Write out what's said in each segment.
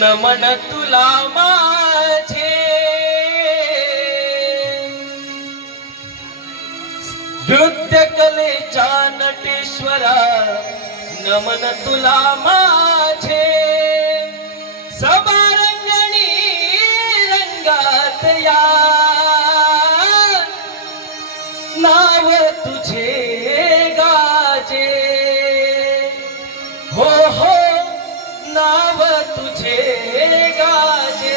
नमन तुला माझे नृत्य कलेच्या नटेश्वरा नमन तुला माझे सबारंगणी रंगात या नाव तुझे गाजे हो हो नाव तुझे गाजे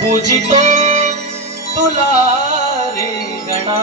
पूजितो तुला रे गणा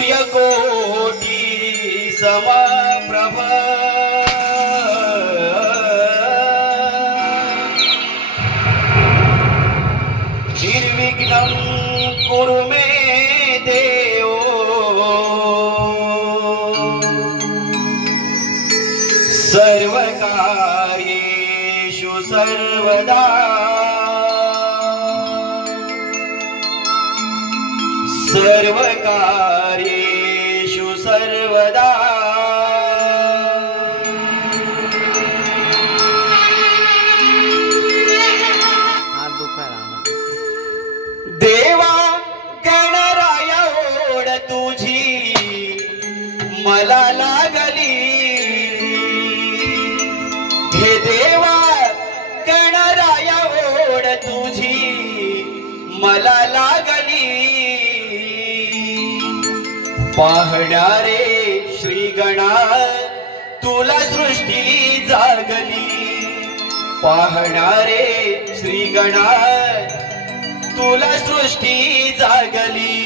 सूर्यकोटि समप्रभ निर्विघ्नं कुरु मे देव सर्वकार्येषु सर्वदा सर्वकार्येषु सर्वदा देवा गणराय ओढ तुझी मला लागली हे देवा गणराय ओढ तुझी मला लागली पाहणारे श्री गणा तुला सृष्टी जागली पाहणारे श्री गणा तुला सृष्टी जागली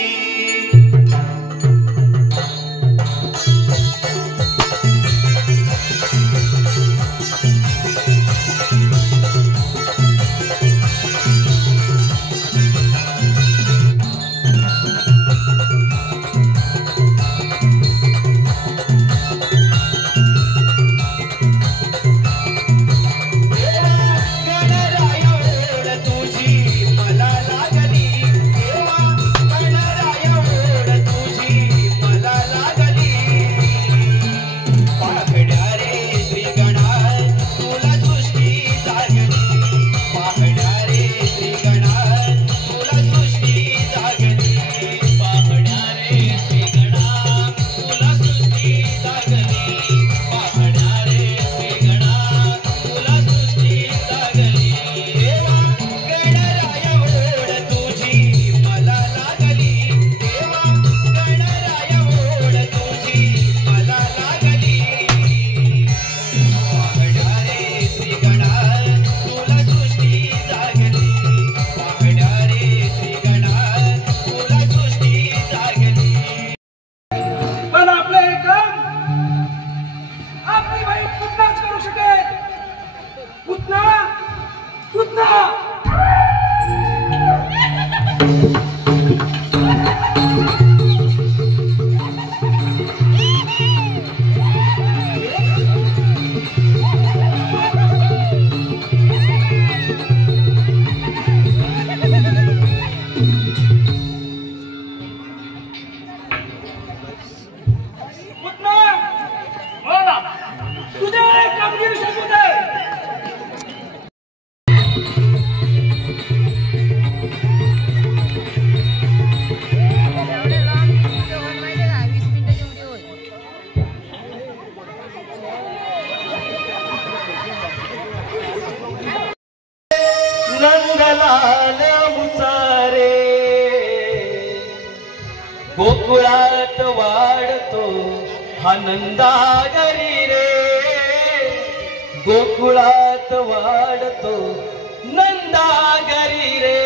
लाल मुसारे गोकुळात वाढतो हा नंदागरी रे गोकुळात वाढतो नंदागरी रे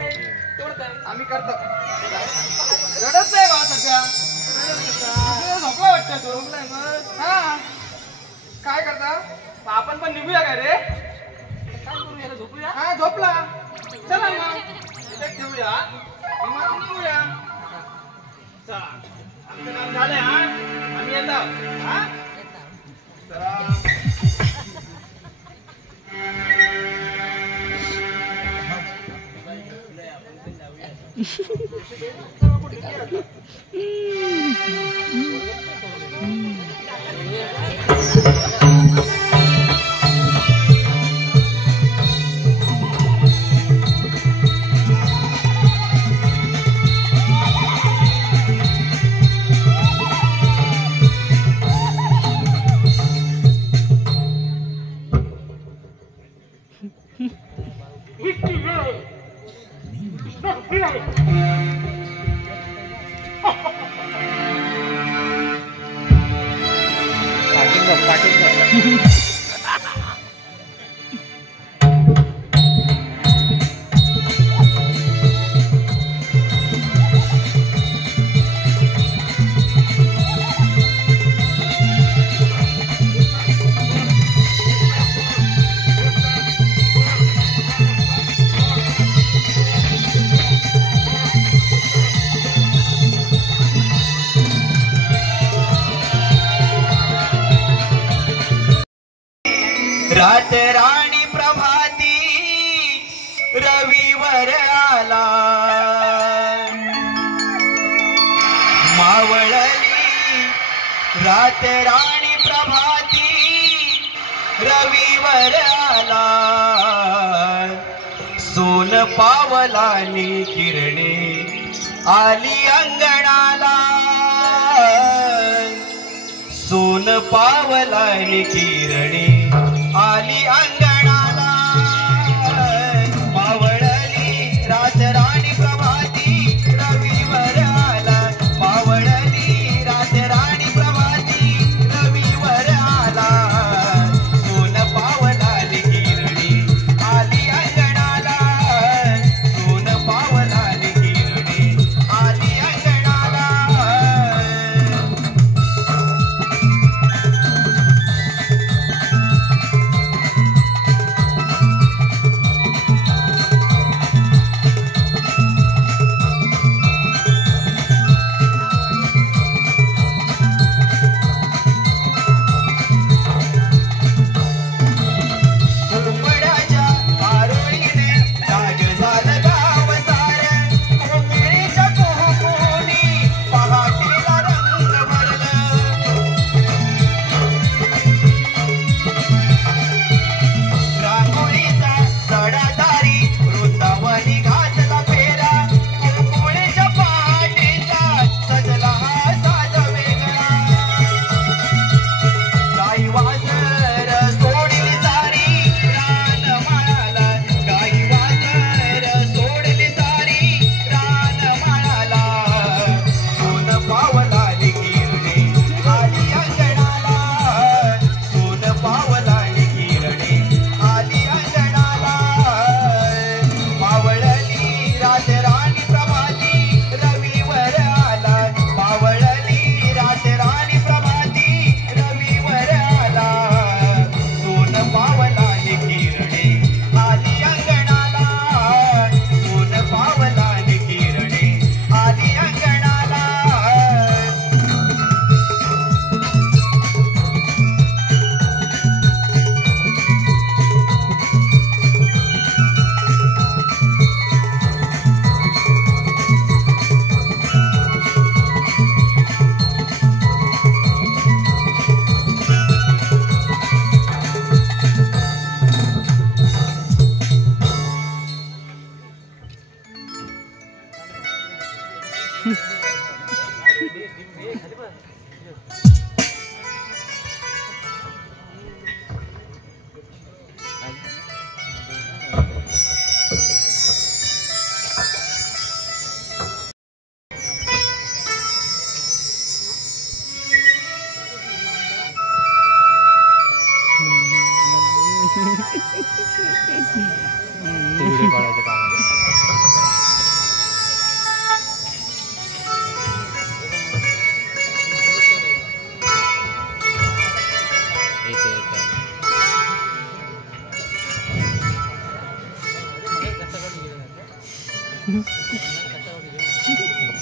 आम्ही करतो रडत नाही बा सध्या झोपला वाटतं तो हा काय करता आपण पण निघूया काय रे काय करूया झोपूया हा झोपला चला मग इथे ठेवूया मग निघूया चला आमचं काम झालंय हा आम्ही येतो हा चला रात राणी प्रभाती रविवर आला मावळली रात राणी प्रभाती रविवर आला सोन पावलानी किरणे आली अंगणाला सोन पावलानी किरणे आली अंगणाला मावळली रात राणी प्रभाती रविवर आला मावळली रात व्हिडिओ काढायचं काम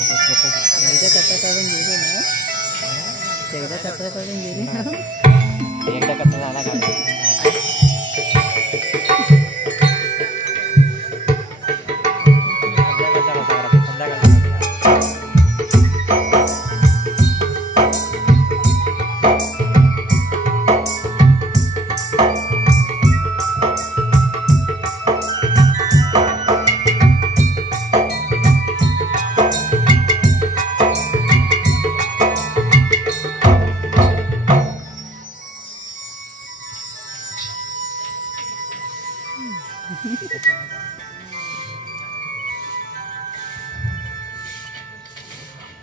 कथा काढून गेली ना एकदा कथा काढून गेली ना एकदा कसा झाला का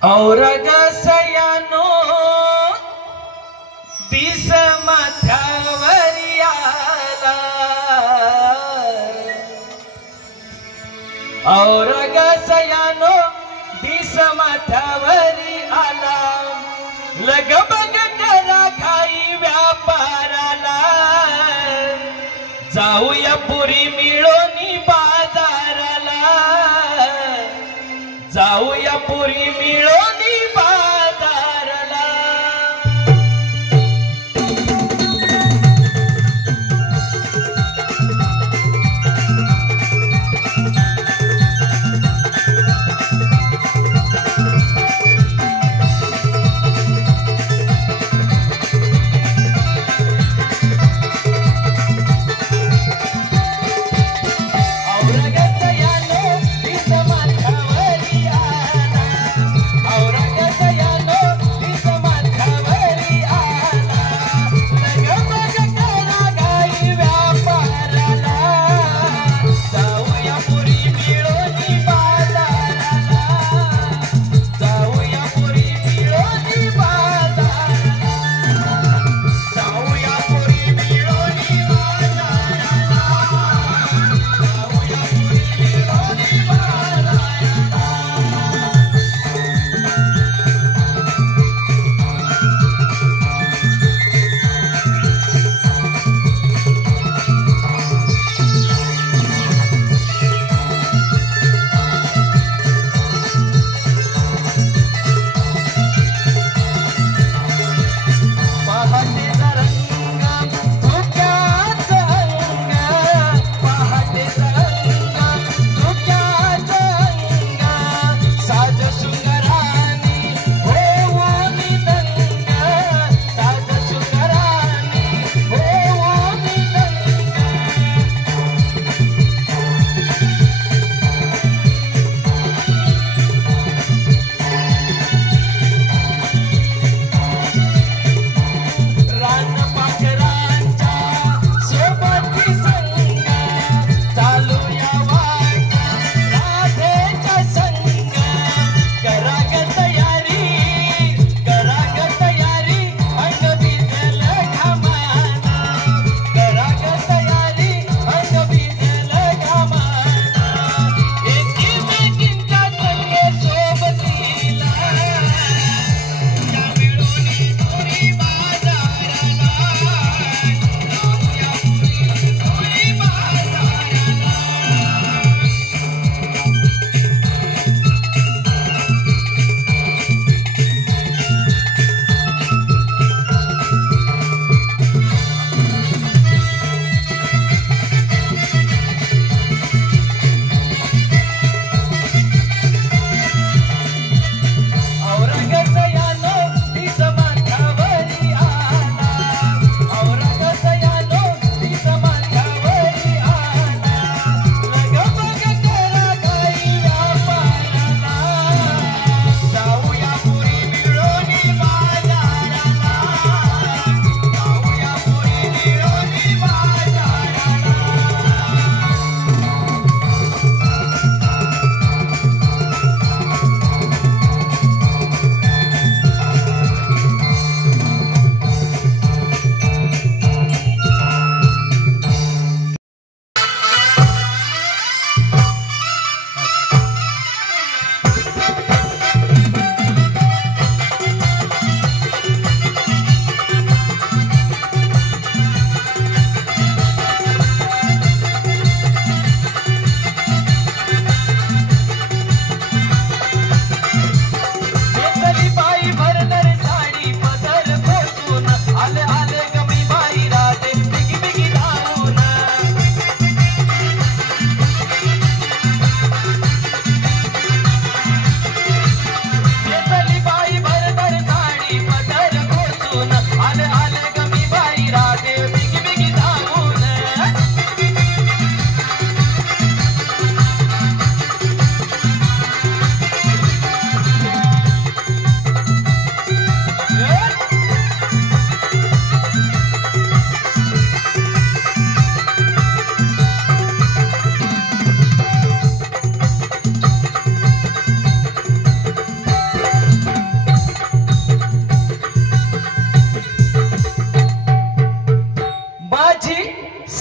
औरग सयानो दिस माथ्यावरी आला औरग सयानो दिस माथ्यावरी आला लगबग करा खाई व्यापाराला जाऊया पुरी मिळोनी बाजाराला जाऊया पुरी मिळोनी बाजाराला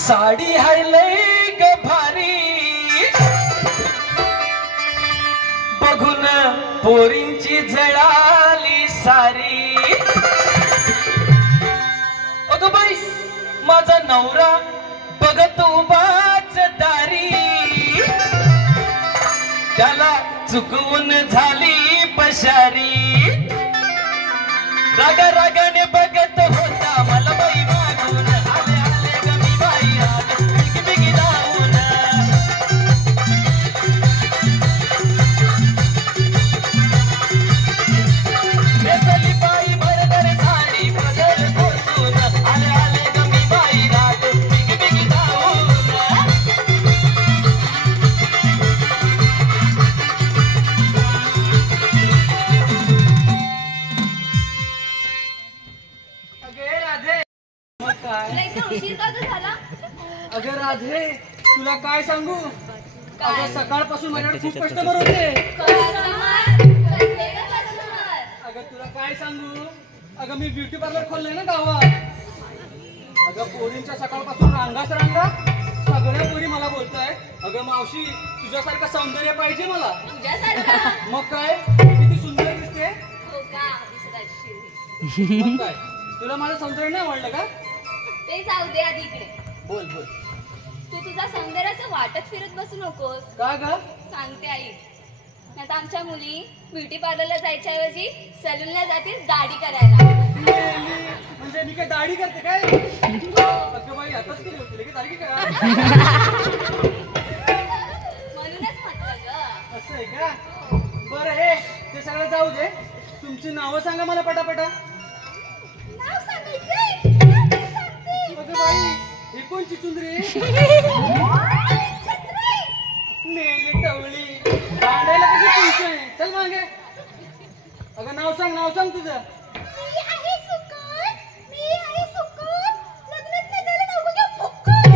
साडी हाय लय ग भारी बघून पोरींची जळाली सारी. अगं बाई माझा नवरा बघत उभाच दारी त्याला चुकवून झाली पशारी. रागा रागाने बघत होता मला बाई मागून आले आले ग मी बाई आले बिगी बिगी धावून. नेसली बाई भरभर साडी पदर खोचून आले आले ग मी बाई आले बिगी बिगी धावून. अगे राधे मग काय तुला इतका उशीर का ग झाला? अगं राधे तुला काय सांगू अगं सकाळपासून माझ्याकडे खूप कस्टमर होते. कसले ग customer? अगं तुला काय सांगू अगं मी ब्युटी पार्लर खोललंय ना गावात. अगं पोरींच्या सकाळपासून रांगाच रांगा सगळ्या पोरी मला बोलतायत अगं मावशी तुझ्यासारखं सौंदर्य पाहिजे मला. तुझ्यासारखा? मग काय किती सुंदर दिसते. हो का? दिसत असेल. मग काय तुला माझं सौंदर्य नाही आवडलं का. ते जाऊ दे आधी इकडे. बोल बोल तू तुझा सौंदर्याचं वाटत फिरत बसू नकोस. का ग सांगते आई. आता आमच्या मुली ब्युटी पार्लरला जायच्या ऐवजी सलूनला जातील दाढी करायला. म्हणजे मी काय दाढी करते काय. अगं बाई आताच केली होती की दाढी करा. म्हणूनच म्हटलं ग. असं आहे का. बरं हे ते सगळं जाऊ दे तुमची नावं सांगा मला पटापटा. नाव सांगायचंय? नाव सांगते. अगं बाई ही कोणची चुंदरी मेली टवळी भांडायला कशी तुमचं. चल मागे अगं नाव सांग तुझं. मी आहे सुकन. मी आहे सुकन. लग्नात नाही झालं नाव बघा फुकन.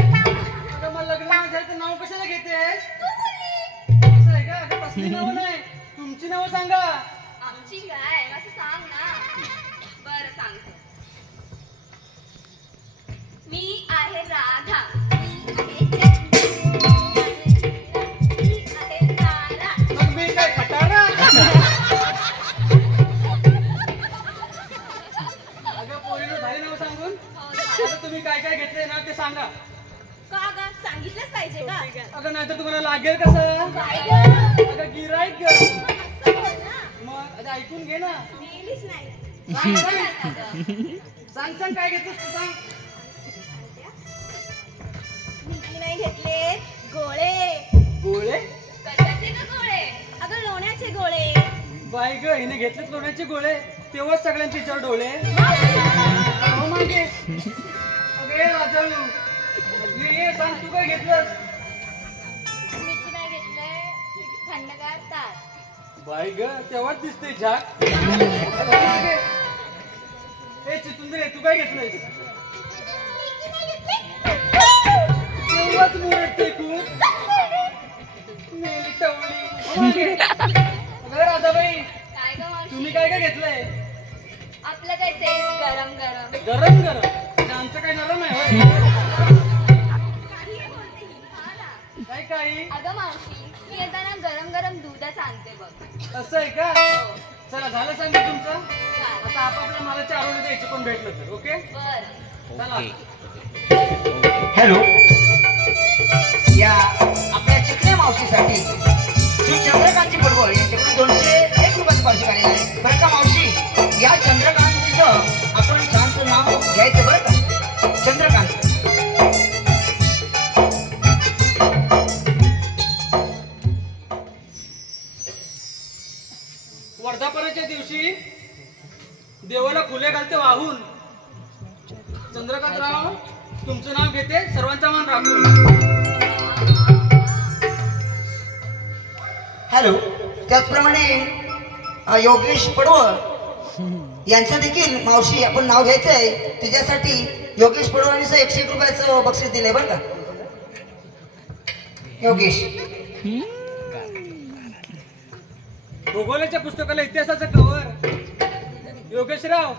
अगं मग लग्न नाही झालं तर नाव कशाला घेते. तू बोलली. असं आहे का. अगं तसली नावं नाही तुमची नावं सांगा. आमची काय असं सांग ना. बरं सांगते. मी आहे राधा. मी आहे तारा. मग मी काय खटारा. अगं पोरीनं झाली नाव सांगून हो, आता तुम्ही काय काय घेतलंय ना ते सांगा. का ग सांगितलंच पाहिजे का? अगं नाहीतर तुम्हाला लागेल कसं. काय ग? अगं गिराईक ग. असं बोल ना. मग आता ऐकून घे ना. नेलीच नाही. सांग काय घेतलंस तू सांग. मी नाही घेतले गोळे. गोळे. कशाचे ग गोळे? अगं लोण्याचे गोळे. बाई ग हिने घेतलेत लोण्याचे गोळे तेव्हाच सगळ्यांचे विचार डोळे. हो मागे अगे राजाळू ये सांग तू काय घेतलंस. मी नाही घेतलंय थंडगार ताक. बाई ग तेव्हाच दिसते झाक. ए चितुंदरे तू काय घेतलंयस. तेव्हाच मुरडते तू मेली टवळी. अगं राधाबाई काय ग मावशी? तुम्ही काय काय घेतलंय. आपलं काय तेच गरम गरम. गरम गरम आमचं काय नरम आहे होय? काही बोलते ही. हा ना. काय काही. अगं मावशी मी येताना गरम गरम दूधच आणते बघ. असं आहे का. चला झालं सांगा तुमचं. चालेल. आता आपापल्या मालाची आरोग्य द्यायची पण भेटलं तर ओके. बरं. चला हॅलो या आपल्या चिकण्या मावशीसाठी श्री चंद्रकांतची पडवळ यांच्याकडून 201 रुपयाची पावशी काढलेली आहे बरं का मावशी. या चंद्रकांतचं आपण छानसं नाव घ्यायचं बरं का. चंद्रकांत. वर्धापनाच्या दिवशी देवाला फुले घालते वाहून चंद्रकांतराव तुमचं नाव घेते सर्वांचा मान राखून. हॅलो त्याचप्रमाणे योगेश पडवळ यांचं देखील मावशी आपण नाव घ्यायचंय तिच्यासाठी योगेश पडवळ यांनी 101 रुपयाचं बक्षीस दिलंय बरं का. योगेश भूगोलाच्या पुस्तकाला इतिहासाचं कव्हर योगेशराव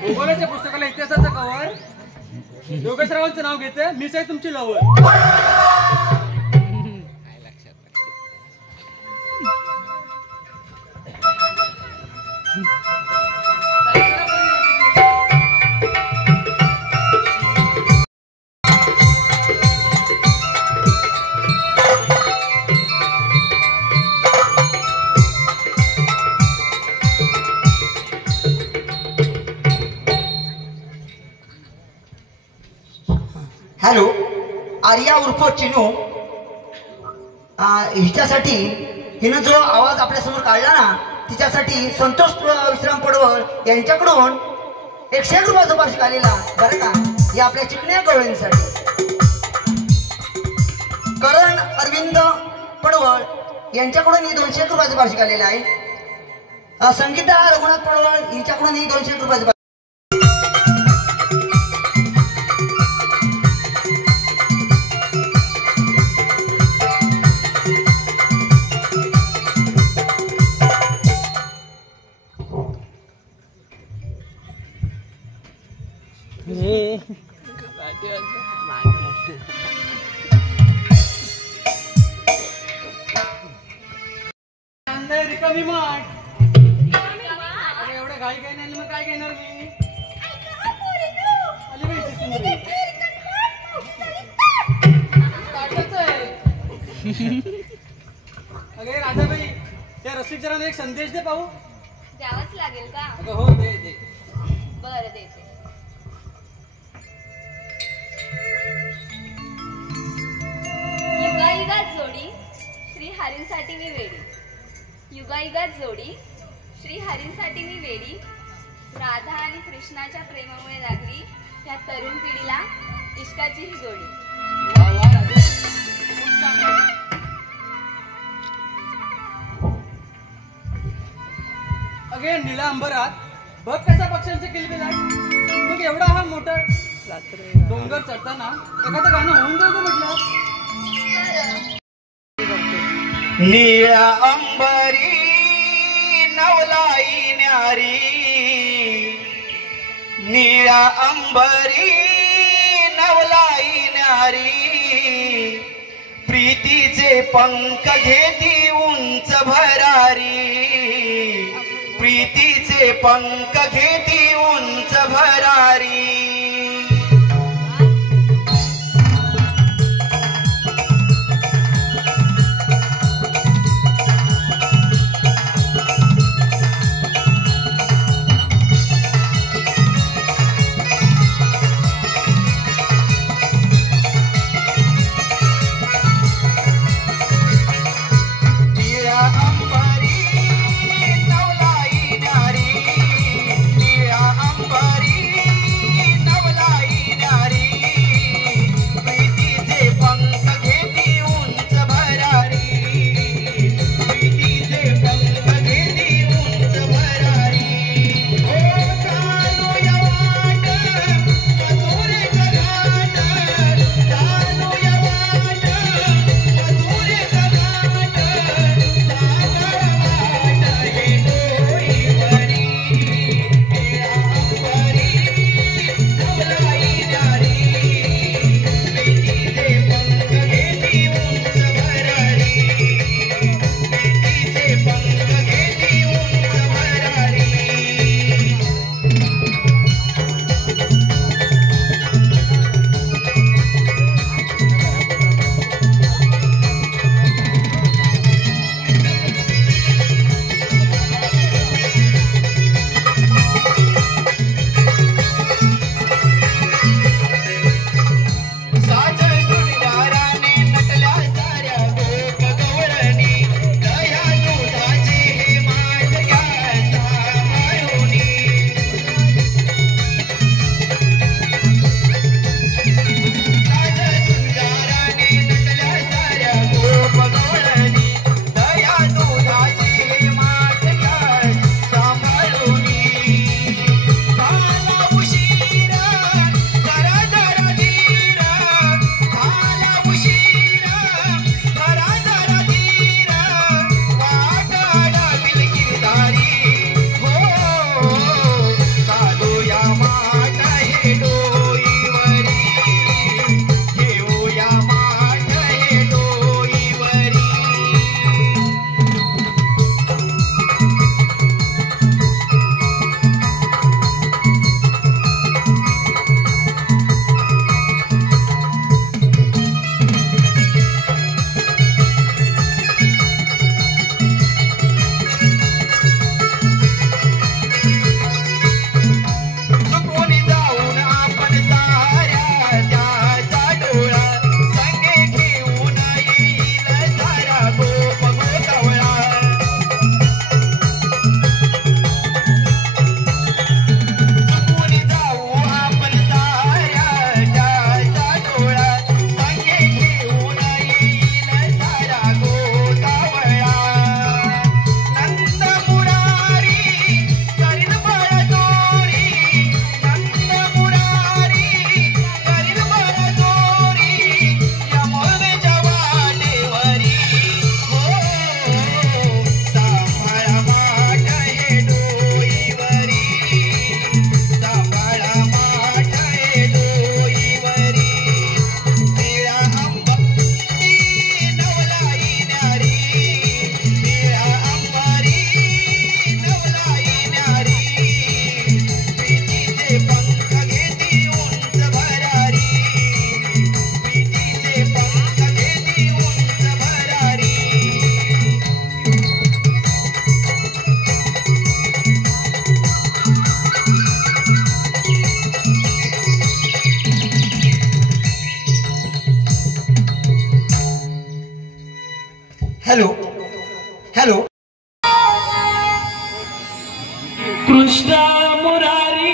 भूगोलाच्या पुस्तकाला इतिहासाचा कवर योगेशरावांचं नाव घेते. मीच आहे तुमची लवर. हॅलो, आर्या उर्फ चिनू, हिच्यासाठी हिनं जो आवाज आपल्यासमोर काढला ना, तिच्यासाठी संतोष विश्राम पडवळ यांच्याकडून 101 रुपयाचं वार्षिक आलेला बरं का. या आपल्या चिकण्या गवळींसाठी. करण अरविंद पडवळ यांच्याकडून ही 201 रुपयाचं वार्षिक आलेलं आहे. संगीता रघुनाथ पडवळ हिच्याकडून ही 201 रुपयाचं. रिकामी माठ. एवढं घाई काय नाही, मग काय घेणार मी. आली बाई सुंदरी. ताटच आहे. अगे राधाबाई, त्या रसिक जरांना एक संदेश दे पाहू. द्यावाच लागेल का? अगं हो, दे दे. बरं देते. युगायुगात जोडी श्री हरींसाठी मी वेडी. युगायुगात जोडी श्री हरींसाठी मी वेडी. राधा आणि कृष्णाच्या प्रेमामुळे लागली या तरुण पिढीला इश्काची ही जोडी. वा वा राधे, खूप छान. अगे निळा अंबरात बघ कसा पक्ष्यांचे किलबिल आहे. मग एवढा हा मोठा डोंगर चढताना एखादं गाणं होऊन जाऊ म्हटलं. निळ्या अंबरी नवलाई न्यारी, निळ्या अंबरी नवलाई न्यारी, प्रीतीचे पंख घेती उंच भरारी, प्रीतीचे पंख घेती उंच भरारी. Hello hello. कृष्ण मुरारी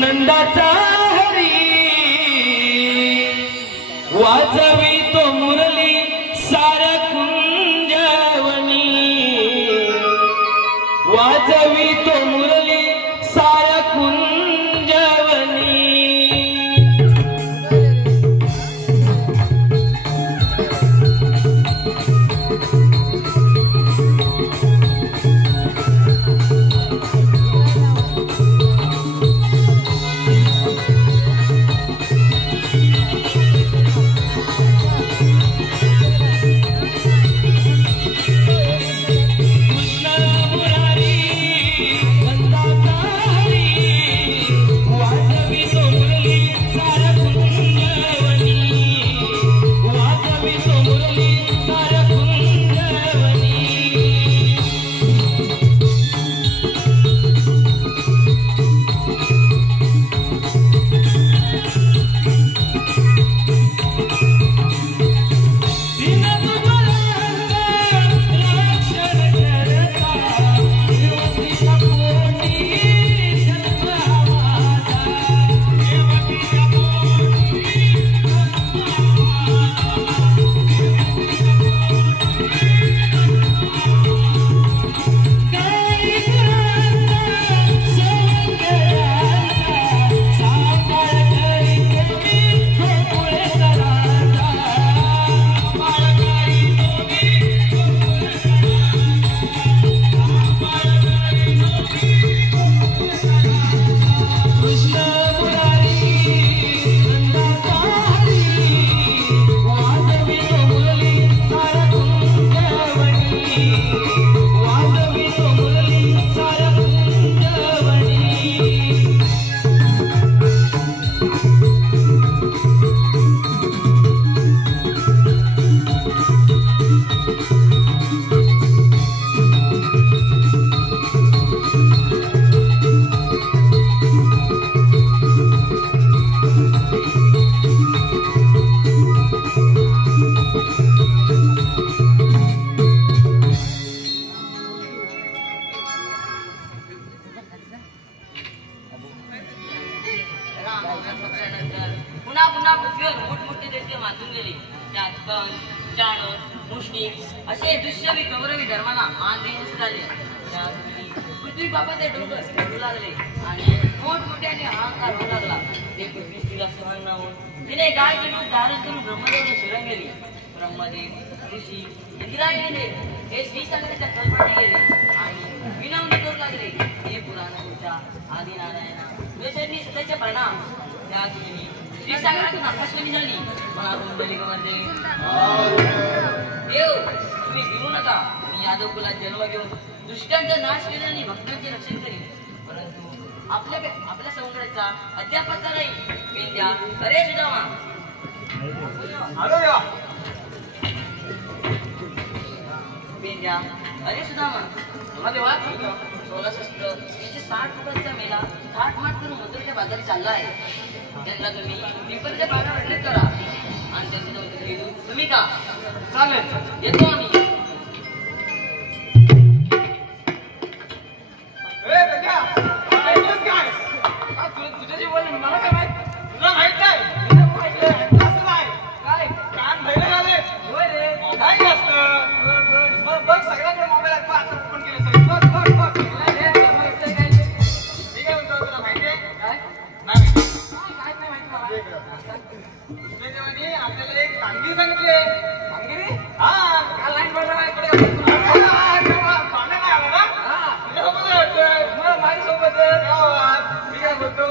नंदाचा हरी वाजवी तो मुरली साऱ्या कुंजवनी वाजवी तो मुरली साऱ्या कुंजवनी. पुन्हा पुन्हा पृथ्वीवर मोठमोठे दैत्य माजून गेले. त्यात कंस, चाणक, मुष्टिक असे दुष्यवी कौरवी धर्माला मान देण्यास झाले. पृथ्वी बापाचे डोंगर पडू लागले आणि मोठमोठ्याने अहंकार होऊ लागला. ते पृथ्वी तिला सहन न होऊन तिने गायचे रूप धारण करून ब्रह्मदेवाला शरण गेली. ब्रह्मदेव, ऋषी, इंद्रायणी हे श्रीसागराच्या कल्पने गेले आणि विनवणी करू लागले. हे पुराणांच्या आदिनारायणा वेशांनी सत्याचे परिणाम. त्याच वेळी श्रीसागरातून आकाशवाणी झाली. मला कुंडली देव, तुम्ही भिवू नका. मी यादव कुलात जन्म घेऊन दुष्टांचा नाश केला आणि भक्तांचे रक्षण करीन. परंतु आपल्या सौंदर्याचा अद्याप पत्ता नाही. पेंद्या, अरे सुदामा, पेंद्या, अरे सुदामा, मध्ये वाद 16 शस्त्र याचे 60 रुपयांचा मेला थाटमाट करून मथुरेच्या बाजारी चालला आहे. त्यांना तुम्ही पिंपरीच्या पाण्यावर अटक करा आणि त्यांची नोंदणी घेऊ. तुम्ही का? चालेल, येतो आम्ही. तुझ्या जी बोल मला काय माहित? तुला माहित नाही? असं नाही काय कान भैले झाले. होय रे, काय असतं? बघ सगळ्यांकडे मोबाईल आहेत. आता ओपन केले सगळे. बघ बघ बघ. मी काय म्हणतो तुला माहिती आहे काय? नाही माहित नाही माहिती मला. कृष्णदेवाने आपल्याला एक कामगिरी सांगितली. कामगिरी? हा, काल लाईन पडला माझ्याकडे. पाण्या काय आला ना? हा, तुझ्यासोबत वाटतं. मग माझ्यासोबत मी काय बोलतो,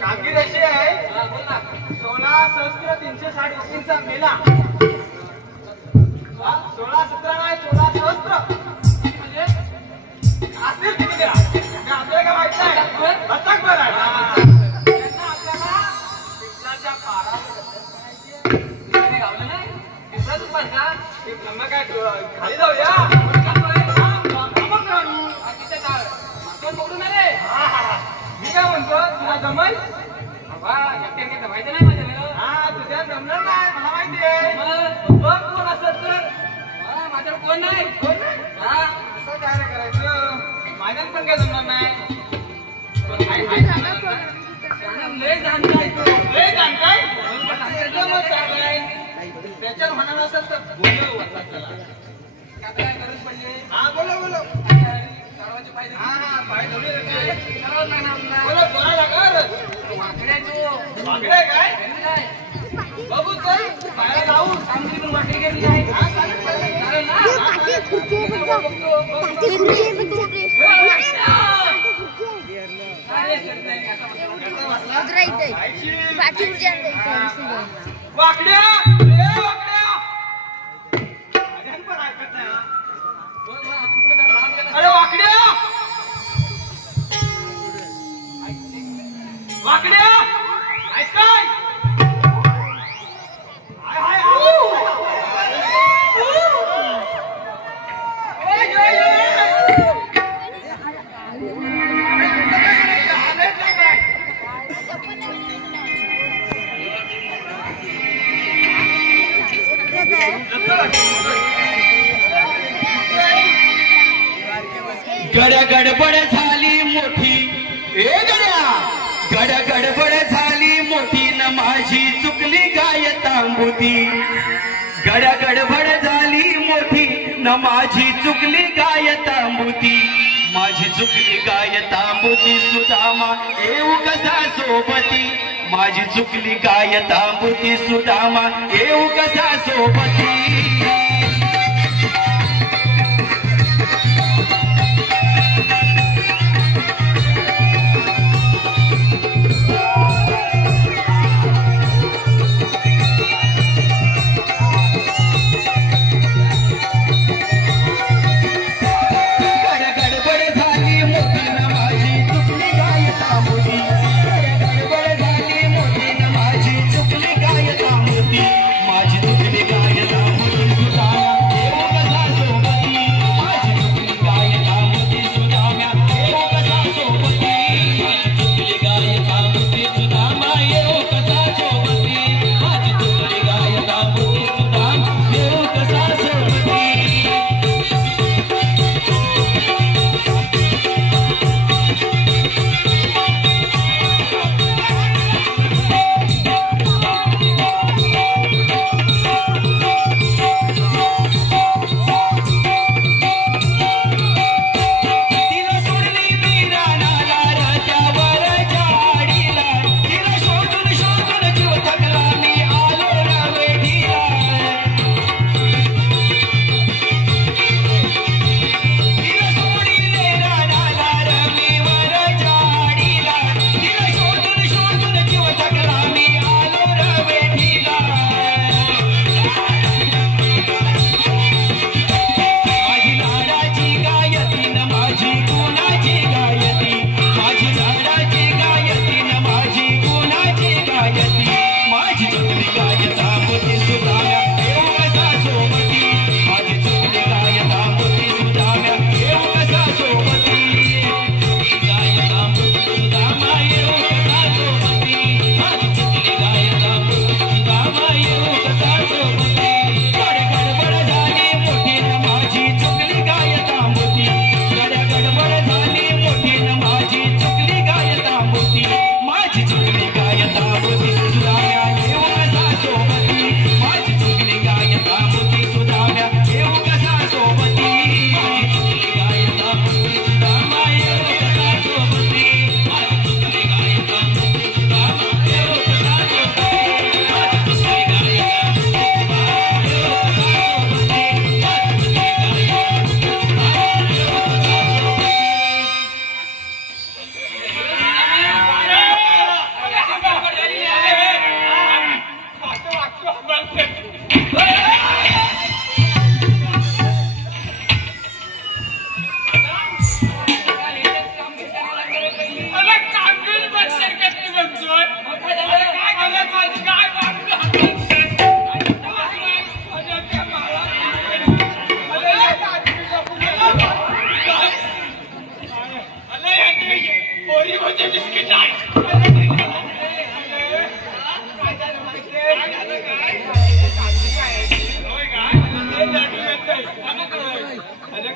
कामगिरी अशी आहे. बोल ना. 16 सहस्त्र 360 व्यक्तींचा मेला. 16 17 नाही, 16 सहस्त्र म्हणजे असतील किती द्या आपल्याला काय माहित नाही. बचाक बरं आहे. त्यांना आपल्याला पिपलाच्या पारावर गावलं नाही. पिपला तू पण का मग काय खाली जाऊया. तिथे काय पकडून आले. मी काय म्हणतो, तुला जमल? एकट्याने जमायचं नाही माझ्या. हा, तुझ्या जमणार नाही मला माहिती आहे. माझ्यात पण काय जमणार नाही. लय जाणताय तो. लय जाणताय? मग चाललंय. त्याच्यात होणार असेल तर बोलव वाटलं त्याला. काय गरज पडली? हा बोला. सर्वांचे पाय धरले. हा पाय धरले. सर्वात नाही ना. बोला बोलायला कर. वाकड्या तू. वाकड्या काय? बघू चल. पायाला लावू. चांगली पण वाकडी गेली नाही. हा चालेल ना. वाकड्या पण ऐकत नाही. अरे वाकड्या ऐक काय गडगडबड झाली मोठी. ए गड्या गडगडबड झाली मोठी न माझी चुकली गाय तांबुती. गडगडबड झाली मोठी न माझी चुकली गाय तांबुती. माझी चुकली गाय तांबुती सुदामा येऊ कसा सोबती. माझी चुकली गाय तांबुती सुदामा येऊ कसा सोबती.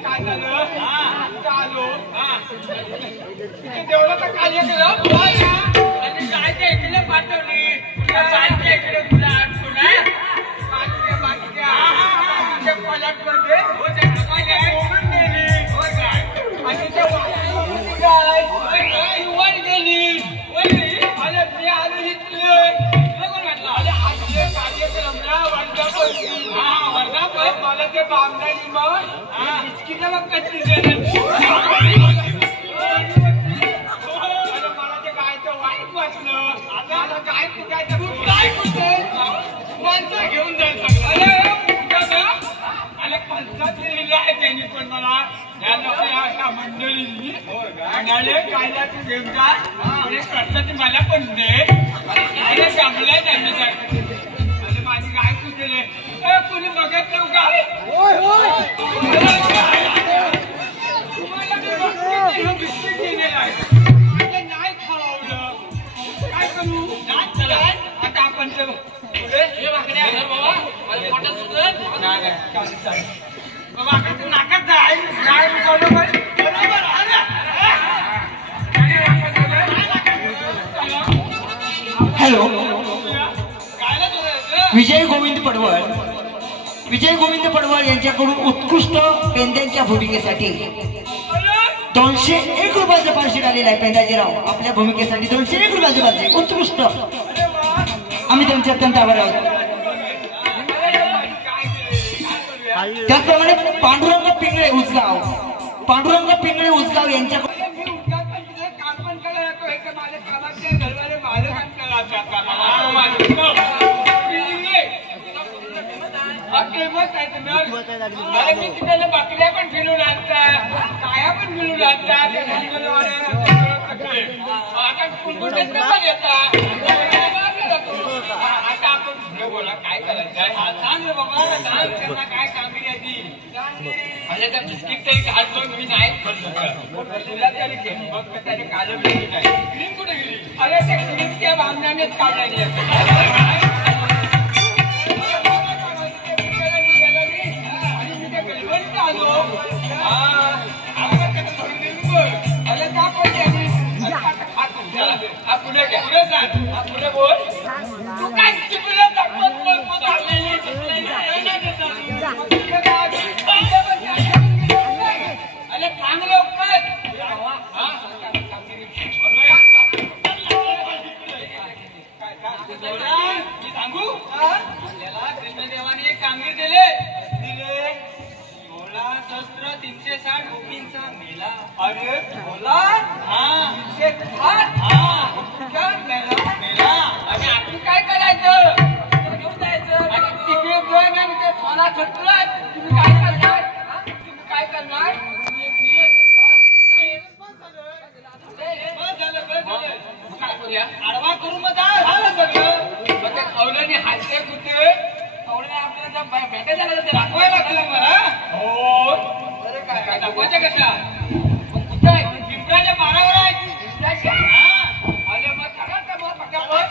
काय झालं? आलो देवळाचं कार्य केलं आणि गायच्या इकडे पाठवली गायच्या इकडे तुला पलटमध्ये सोडून गेली आणि ते गाय वर गेली अरे मी आलो इथले कार्यक्रमला वर्धापन मला ते बामणारी मग बिस्किट मग कशी देणार मला ते गायचं वाईट वाटलं आता मला गाय कुठायचं काय कुठे माणसं घेऊन जायचं अरे पंचायत लिहिलेलं आहे त्यांनी पण मला या अशा मंडळींनी म्हणाले कायदा तू घेऊन जा आणि कर्जाची मला पण दे अरे जमलंय त्यांनी अरे माझी गाय कुठेले कोणी बघत नाही का तुम्हाला बिस्किट दिलेलं आहे नाही खावलं काय करू आता आपण नाकात जाय हॅलो विजय गोविंद पडवळ यांच्याकडून उत्कृष्ट पेंद्यांच्या भूमिकेसाठी 201 रुपयाचं पारितोषिक आलेलं आहे. पेंदाजीराव आपल्या भूमिकेसाठी 201 रुपयाचं पारितोषिक उत्कृष्ट. आम्ही त्यांचे अत्यंत आभार आहोत. त्याचप्रमाणे पांडुरंग पिंगळे उजगाव यांच्याकडून बकऱ्या पण फिरून आणतात गाया पण फिरून आणतात आता आपण बोला काय करायचं सांग रे बाबा त्यांना काय कामगिरी अरे त्या बिस्किट तरी घालतो मी नाही तुला तरी घे मग त्याने काल बिस्किट आहे क्रीम कुठे गेली अरे त्या क्रीम त्या बामणानेच काढलेली पुढे बोल तू काय अरे सांग लवकर मी सांगू आपल्याला कृष्णदेवाने एक कामगिरी दिले 16,360 गोपींचा मेला. अरे बोला हा 360 मेला आणि आपण काय करायचं घेऊन जायचं आणि तिकडे घेऊन आणि ते मला छटलं तुम्ही काय करणार काय करूया आडवा करू मग झालं सगळं मग ते खवल्याने हातचे कुठे खवल्याने आपल्याला भेटायचं झालं ते दाखवायला लागलं मला हो अरे काय दाखवायचं कशा मग कुठं आहे पिंपराच्या मारावर आहे पिंपराच्या अरे मग चला तर मग पटापट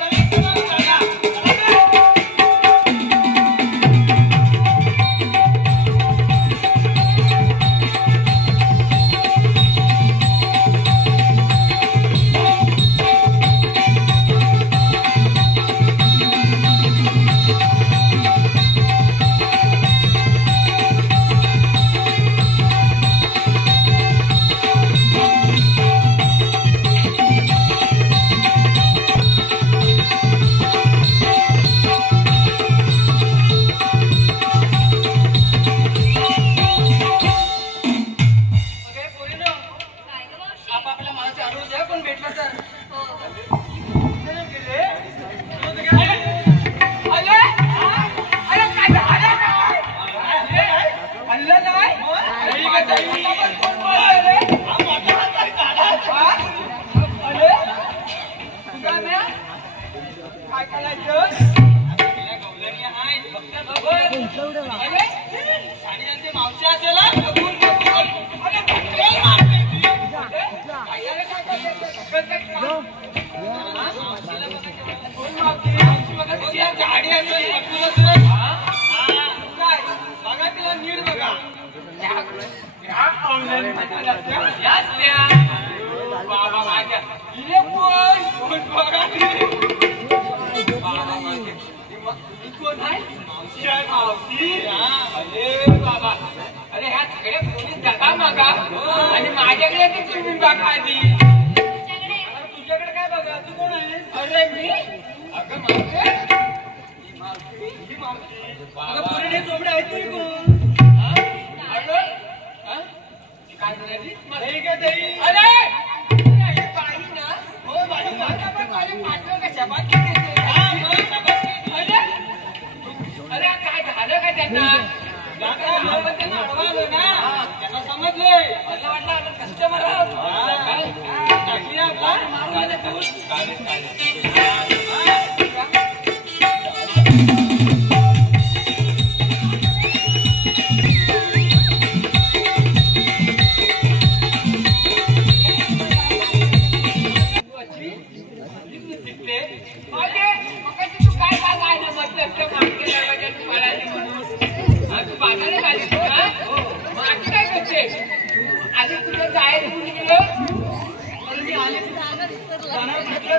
कोण बघा कोण आहे मावशी अरे बाबा अरे ह्या सगळ्या पोलीस जगा मागा आणि माझ्याकडे तुम्ही बघा आधी तुझ्याकडे काय बघा तू कोण आहे अरे मी अगं मावशी अगं पुरीने चोपडे आहेत तरी कोण काय म्हणाली दही का दही अरे पाणी ना हो माझी माता पण माझे पाठवं कशा बात अरे काय झालं काय त्यांना त्यांना अडवालं ना त्यांना समजलंय मला वाटलं आता कस्टमर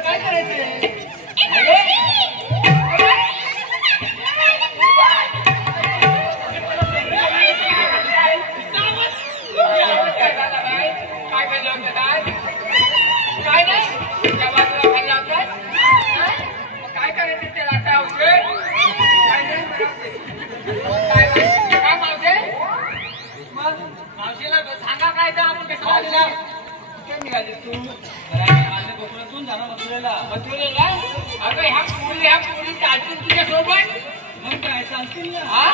काय करायचं काय खाल्लं होतं काय नाही त्या बाजूला खाल्लं होतं काय करायचं त्याला आता औषध काय नाही काय मावशे मग मावशीला सांगा काय तर आपण कसं आलेला कुठे निघाली तू माझ्या कोकणातून जाणार मथुरेला अगं ह्या पुरी चालतील तुझ्या सोबत मग काय चालतील ना हा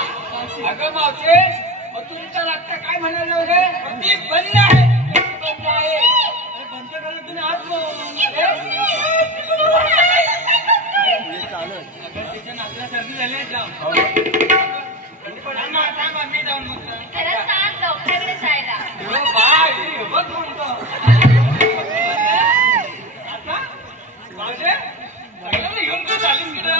अगं मावशे मथुरेचा रस्ता काय म्हणाले ती बंद आहे बंद आहे अरे बंद करायला तुम्ही आज अगं तिच्या नातला सर्दी झाली जाम मी जाऊन मग त्याला सांग डॉक्टरकडे जायला बाय बघ म्हणतो आता माझे सगळ्यांना घेऊन का चालीस की ना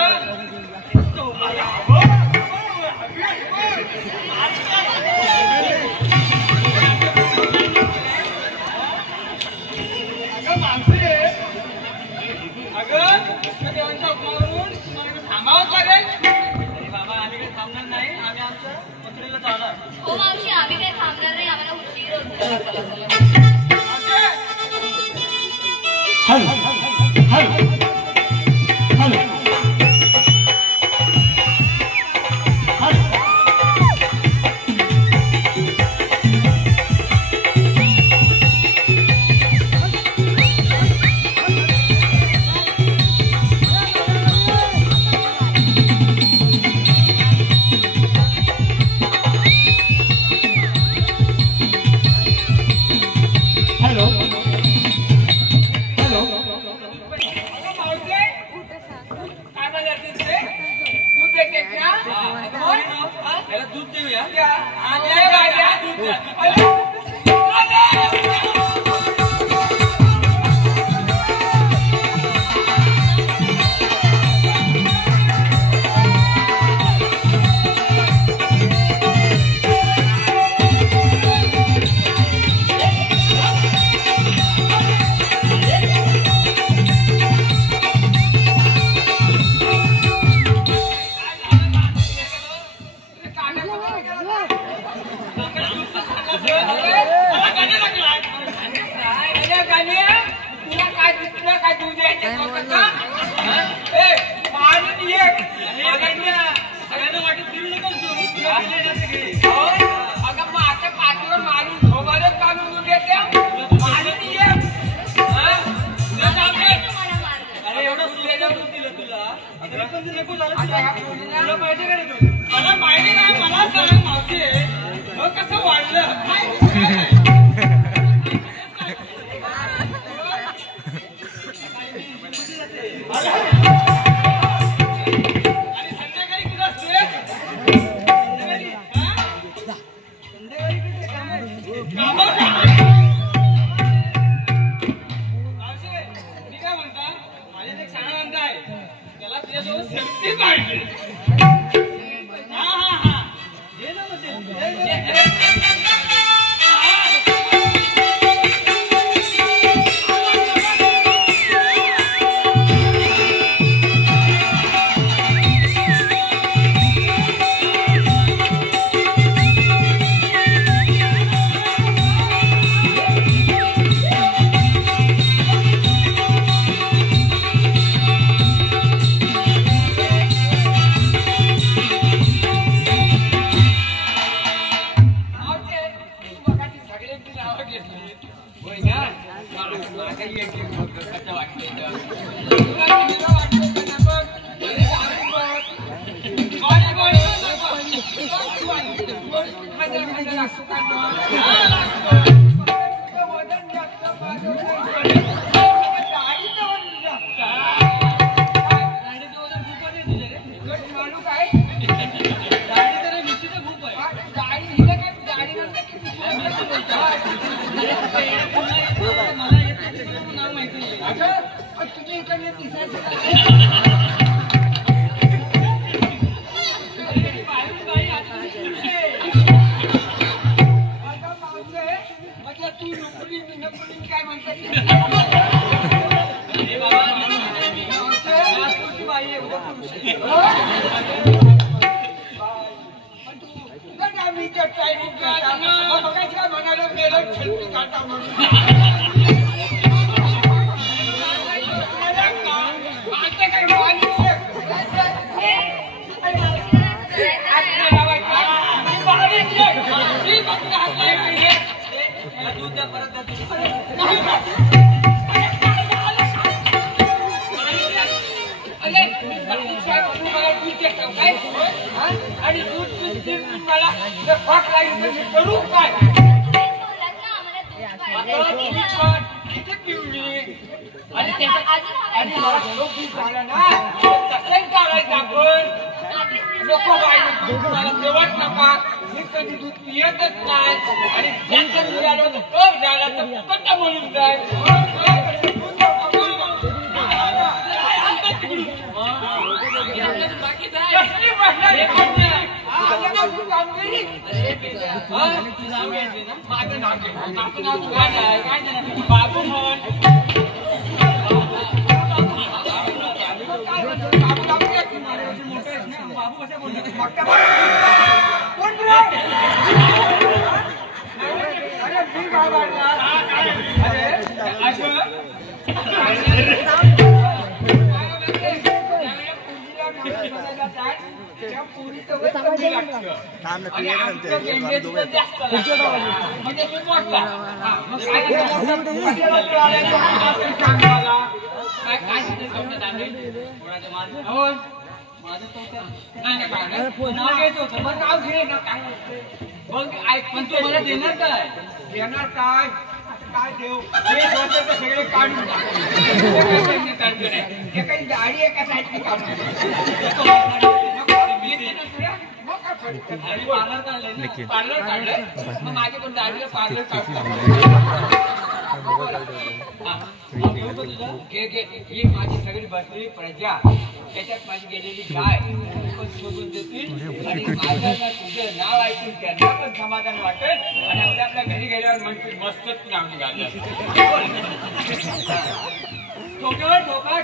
होय ना माझ्या एक कसं वाटतंय तुला कितीला वाटतंय का ना बघ गोळी गोळी खाजा लागतो का वजन जास्त माझं गाडीचं वजन जास्त गाडीचं वजन खूप आहे तुझे रे माणू काय गाडी तर निश्चित खूप आहे गाडी हिला काय गाडी नसते की मला येते नाव माहिती नाही अगं तुझ्या इकडे दिसायचं तू नोकरी काय म्हणतात म्हणाला मेला छलकी काटा म्हणून आणि दूध मला फाक लागली करू काय किती पिवली आणि झाला ना तसंच काढायचं आपण नको मला देवत नका मी कधी दूध पियतच नाही आणि ज्यांचं दूध आलं तर कप झाला तर फुकट म्हणून जाय माझं नाव बाबू म्हण बाबू कशा बोलतो कोण अरे मी बाबा अरे असं म्हणजे तू मोठा नाव घ्यायचं होतं मग नाव घे ना काय बघ ऐक पण तू मला देणार काय काय देऊ हे सगळे काढून हे काही गाडी आहे का साईडने काढून पार्लर काढलं मग माझे पण दाढीला पार्लर काढलं ही माझी सगळी बसलेली प्रजा त्याच्यात माझी गेलेली गाय पण शोधून देतील आणि माझं तुझं नाव ऐकून त्यांना पण समाधान वाटेल आणि आपल्या घरी गेल्यावर म्हणतील मस्तच नाव निघालं ठोक्यावर ठोका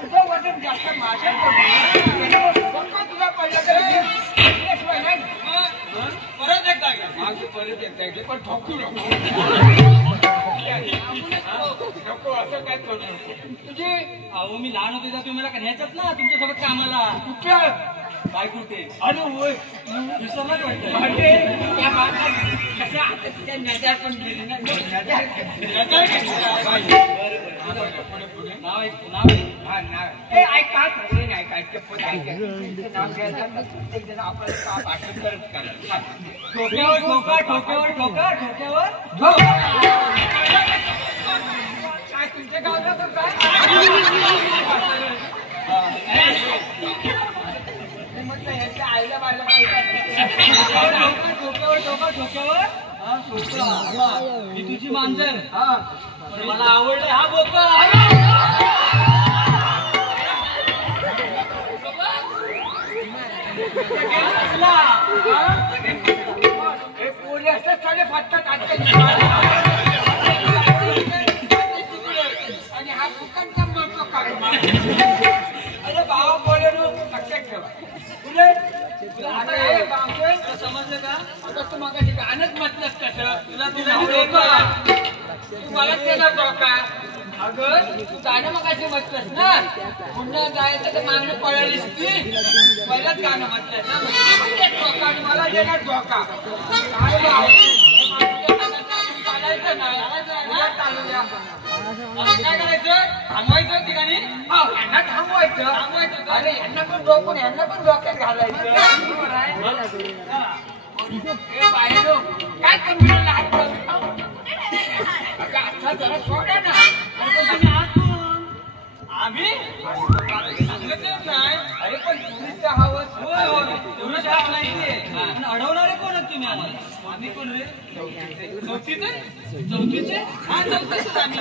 तुझं वजन जास्त माझ्या तुला पडलं परत एकदा पण ठोकू नको नको असं काय करू नको तुझी अहो मी लहान होते तर तुम्ही मला न्यायचाच ना तुमच्यासोबत कामाला कुठं काय कुठे अरे होय विसरलाच वाटतं कसं आता तिच्या नजर पण गेली ना नाव ऐका नाही काय नाव घ्यायचं आपल्याला आठवण करत करा ठोक्यावर ठोका ठोक्यावर ठोका ठोक्यावर काय तुमच्या गावला तर काय म्हटलं ह्याच्या आईला बायला ठोक्यावर ठोका ठोक्यावर ही तुझी मांजर मला आवडलं हा बोका पोरी असतात साडे फाटतात आणि हा फुकांचा म्हणतो काय अरे भाव बोले लक्षात ठेवा समजलं का आता तू मग गाणंच म्हटलंस कसं तुला तू मला ते देणार धोका. अगं तू गाणं मगाशी म्हटलंस ना, पुन्हा जायचं तर मागणं पळालीस ती. पहिलाच गाणं म्हटलंस ना, धोका आणि मला देणार धोका. काय चालायचं नाही, चालूया. काय करायचं? थांबवायचं ठिकाणी. यांना थांबवायचं. अरे यांना पण डोकून यांना पण डोक्यात घालायचं. बाहेर काय कमी आता जरा सोडा ना. आम्ही सांगतच नाही. अरे पण टुरिस्टचा हवस. टुरिस्ट नाहीये. पण अडवणारे कोण आहेत तुम्ही आम्हाला? आम्ही कोण रे? चौथीचे? हा चौथीचेच आम्ही.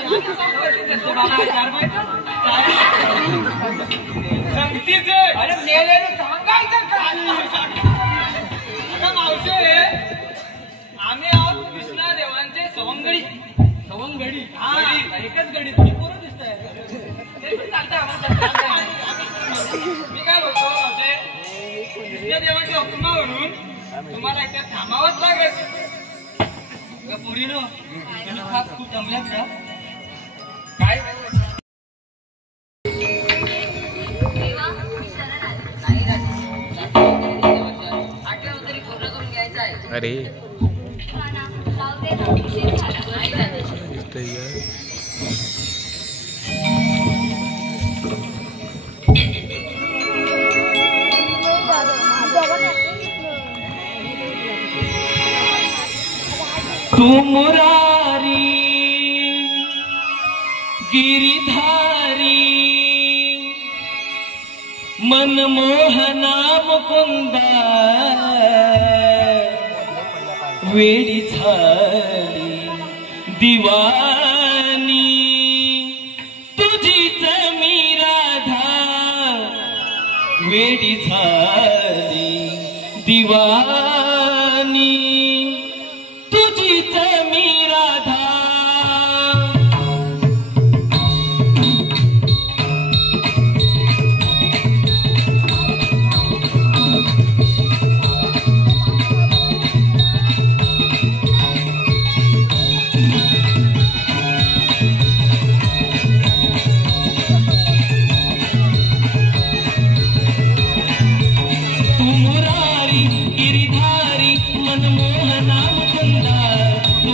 संगतीचे. अरे मेलेले सांगायचं का? आता मावशे आम्ही आहोत कृष्णा देवांचे सवंगडी. हा एकच गडी. तुम्ही पोरं दिसताय. ते पण चालतंय आम्हाला. मी काय बोलतो असे कृष्ण देवाच्या हुकुमावरून तुम्हाला इथे थांबावंच लागेल. पोरीनो तुम्ही खास खूप जमल्यात का? काय तेव्हा मी शरण आले. नाही आठवण तरी पूर्ण करून घ्यायचं आहे. अरे राणा राव दे ना, उशीर झाला. नाही राहत. दिसतंय का? तू मुरारी गिरिधारी मनमोहना मुकुंदा वेडी झाली दिवानी तुझीच मी राधा वेडी झाली दिवानी तुझीच मी राधा. तू मुरारी गिरिधारी मनमोहना मुकुंदा तू